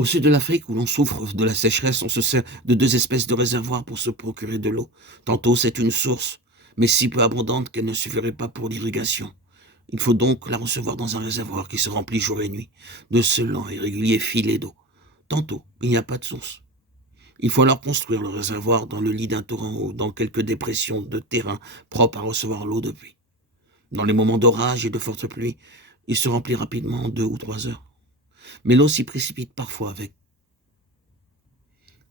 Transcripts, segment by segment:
Au sud de l'Afrique, où l'on souffre de la sécheresse, on se sert de deux espèces de réservoirs pour se procurer de l'eau. Tantôt, c'est une source, mais si peu abondante qu'elle ne suffirait pas pour l'irrigation. Il faut donc la recevoir dans un réservoir qui se remplit jour et nuit de ce lent et régulier filet d'eau. Tantôt, il n'y a pas de source. Il faut alors construire le réservoir dans le lit d'un torrent ou dans quelques dépressions de terrain propres à recevoir l'eau de pluie. Dans les moments d'orage et de forte pluie, il se remplit rapidement en 2 ou 3 heures. Mais l'eau s'y précipite parfois avec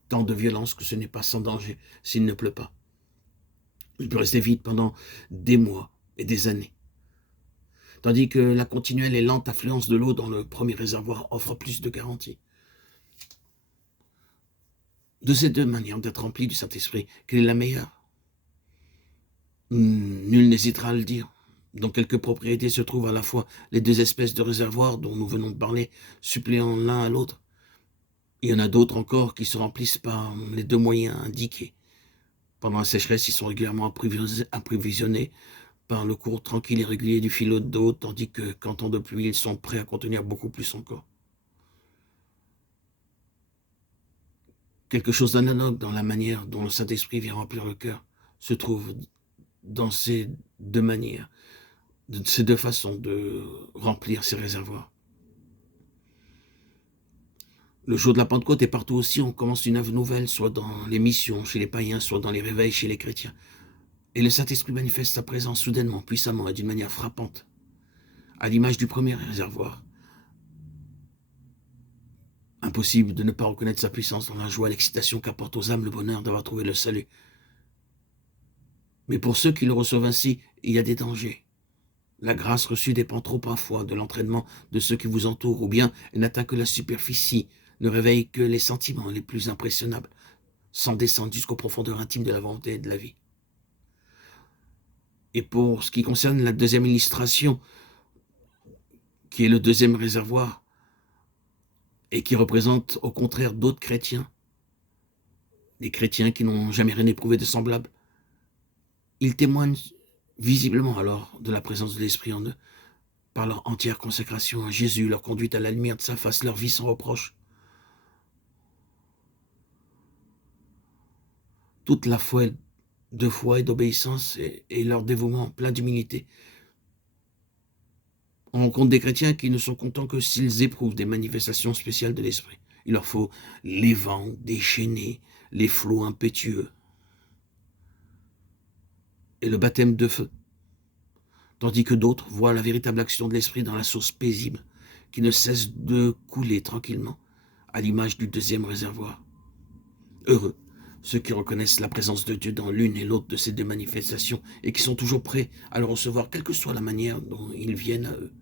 tant de violence que ce n'est pas sans danger s'il ne pleut pas. Il peut rester vide pendant des mois et des années. Tandis que la continuelle et lente affluence de l'eau dans le premier réservoir offre plus de garanties. De ces deux manières d'être rempli du Saint-Esprit, quelle est la meilleure? Nul n'hésitera à le dire. Dans quelques propriétés se trouvent à la fois les deux espèces de réservoirs dont nous venons de parler, suppléant l'un à l'autre. Il y en a d'autres encore qui se remplissent par les deux moyens indiqués. Pendant la sécheresse, ils sont régulièrement approvisionnés par le cours tranquille et régulier du flot d'eau, tandis qu'en temps de pluie, ils sont prêts à contenir beaucoup plus encore. Quelque chose d'analogue dans la manière dont le Saint-Esprit vient remplir le cœur se trouve dans ces deux manières, ces deux façons de remplir ces réservoirs. Le jour de la Pentecôte et partout aussi, on commence une œuvre nouvelle, soit dans les missions chez les païens, soit dans les réveils chez les chrétiens. Et le Saint-Esprit manifeste sa présence soudainement, puissamment et d'une manière frappante, à l'image du premier réservoir. Impossible de ne pas reconnaître sa puissance dans la joie et l'excitation qu'apporte aux âmes le bonheur d'avoir trouvé le salut. Mais pour ceux qui le reçoivent ainsi, il y a des dangers. La grâce reçue dépend trop parfois de l'entraînement de ceux qui vous entourent, ou bien elle n'atteint que la superficie, ne réveille que les sentiments les plus impressionnables, sans descendre jusqu'aux profondeurs intimes de la volonté et de la vie. Et pour ce qui concerne la deuxième illustration, qui est le deuxième réservoir, et qui représente au contraire d'autres chrétiens, des chrétiens qui n'ont jamais rien éprouvé de semblable, ils témoignent visiblement alors de la présence de l'Esprit en eux, par leur entière consécration à Jésus, leur conduite à la lumière de sa face, leur vie sans reproche. Toute la foi et d'obéissance et leur dévouement plein d'humilité. On rencontre des chrétiens qui ne sont contents que s'ils éprouvent des manifestations spéciales de l'Esprit. Il leur faut les vents déchaînés, les flots impétueux et le baptême de feu. Tandis que d'autres voient la véritable action de l'Esprit dans la source paisible qui ne cesse de couler tranquillement, à l'image du deuxième réservoir. Heureux ceux qui reconnaissent la présence de Dieu dans l'une et l'autre de ces deux manifestations et qui sont toujours prêts à le recevoir, quelle que soit la manière dont ils viennent à eux.